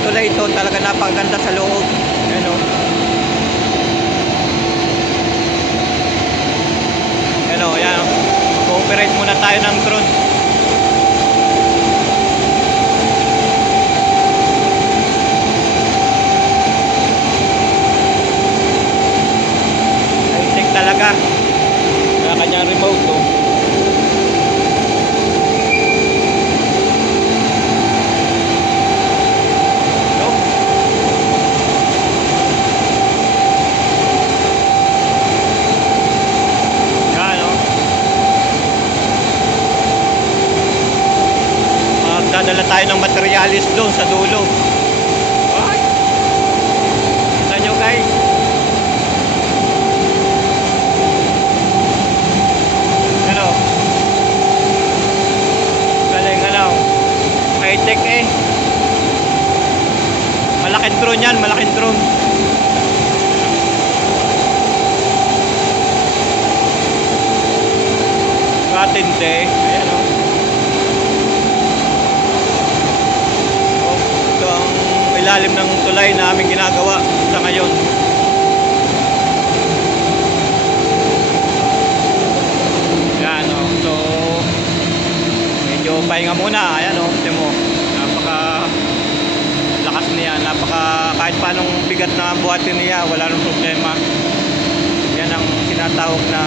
tulay ito, talaga napakaganda sa loob. Ayan o. Ayan o, ayan o. Mag-ooperate muna tayo ng drone. High-tech talaga. Kaya kanyang remote o. Dadala tayo ng materialis doon sa dulo. Ay! Kita nyo guys. Ano? Galing ano? High-tech eh. Malaking drone yan, malaking drone. Katindi. Ayan o. Ilalim ng tulay na aming ginagawa sa ngayon. Yan o. So medyo pahinga muna. Ayan o. Tignan mo. Napaka lakas niya. Napaka kahit paanong bigat na buhatin niya, wala nang problema. Yan ang tinatawag na